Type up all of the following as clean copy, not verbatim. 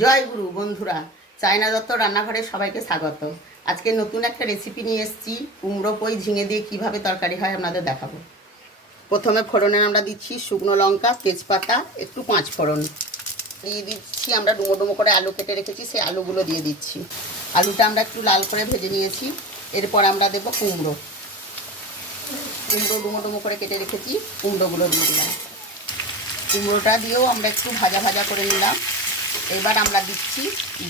জয় গুরু বন্ধুরা, চায়না দত্ত রান্নাঘরে সবাইকে স্বাগত। আজকে নতুন একটা রেসিপি নিয়ে এসেছি। কুমড়ো পই ঝিঙে দিয়ে কিভাবে তরকারি হয় আপনাদের দেখাবো। প্রথমে ফোড়নে আমরা দিচ্ছি শুকনো লঙ্কা, তেজপাতা, একটু পাঁচ ফোড়ন দিয়ে দিচ্ছি। আমরা ডুমো ডুমো করে আলু কেটে রেখেছি, সেই আলুগুলো দিয়ে দিচ্ছি। আলুটা আমরা একটু লাল করে ভেজে নিয়েছি। এরপর আমরা দেবো কুমড়ো ডুমো ডুমো করে কেটে রেখেছি, কুমড়োগুলো দিয়ে দিলাম। কুমড়োটা দিয়েও আমরা একটু ভাজা ভাজা করে নিলাম। এবার আমরা দিচ্ছি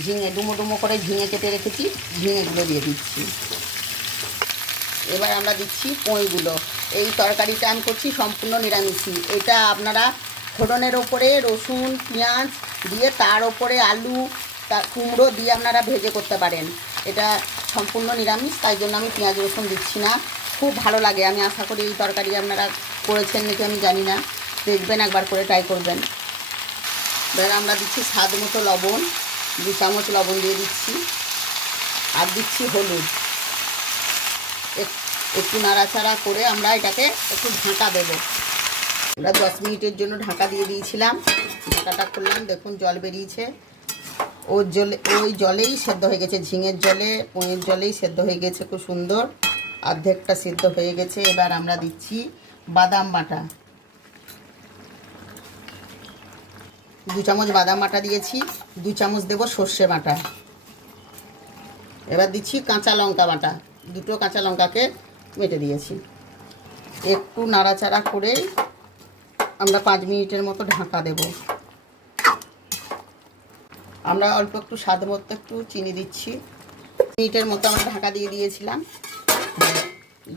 ঝিঙে, ডুমো ডুমো করে ঝিঙে কেটে রেখেছি, ঝিঙেগুলো দিয়ে দিচ্ছি। এবার আমরা দিচ্ছি পইগুলো। এই তরকারিটা আমি করছি সম্পূর্ণ নিরামিষই। এটা আপনারা ফোড়নের ওপরে রসুন পেঁয়াজ দিয়ে তার ওপরে আলু কুমড়ো দিয়ে আপনারা ভেজে করতে পারেন। এটা সম্পূর্ণ নিরামিষ, তাই জন্য আমি পেঁয়াজ রসুন দিচ্ছি না। খুব ভালো লাগে। আমি আশা করি এই তরকারি আপনারা করেছেন নাকি আমি জানি না, দেখবেন, একবার করে ট্রাই করবেন। এবার আমরা দিচ্ছি স্বাদ মতো লবণ, 2 চামচ লবণ দিয়ে দিচ্ছি। আর দিচ্ছি হলুদ। একটু নাড়াচাড়া করে আমরা এটাকে একটু ঢাকা দেবো। আমরা 10 মিনিটের জন্য ঢাকা দিয়ে দিয়েছিলাম। ঢাকাটা করলাম, দেখুন জল বেরিয়েছে। ওই জলেই সেদ্ধ হয়ে গেছে, ঝিঙের জলে পনির জলেই সেদ্ধ হয়ে গেছে, খুব সুন্দর। অর্ধেকটা সেদ্ধ হয়ে গেছে। এবার আমরা দিচ্ছি বাদাম বাটা, 2 চামচ বাদাম বাটা দিয়েছি। 2 চামচ দেবো সর্ষে বাটা। এবার দিচ্ছি কাঁচা লঙ্কা বাটা, 2টো কাঁচা লঙ্কাকে মেটে দিয়েছি। একটু নাড়াচাড়া করে আমরা 5 মিনিটের মতো ঢাকা দেব। আমরা অল্প একটু স্বাদ মতো একটু চিনি দিচ্ছি। মিনিটের মতো আমরা ঢাকা দিয়ে দিয়েছিলাম।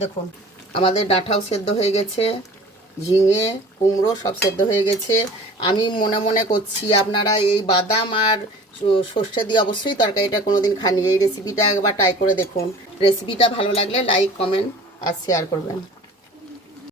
দেখুন আমাদের ডাঁটাও সেদ্ধ হয়ে গেছে, ঝিঙে কুমড়ো সব সেদ্ধ হয়ে গেছে। আমি মনে মনে করছি আপনারা এই বাদাম আর সর্ষে দিয়ে অবশ্যই তরকারিটা কোনো দিন খাননি। এই রেসিপিটা একবার ট্রাই করে দেখুন। রেসিপিটা ভালো লাগলে লাইক, কমেন্ট আর শেয়ার করবেন।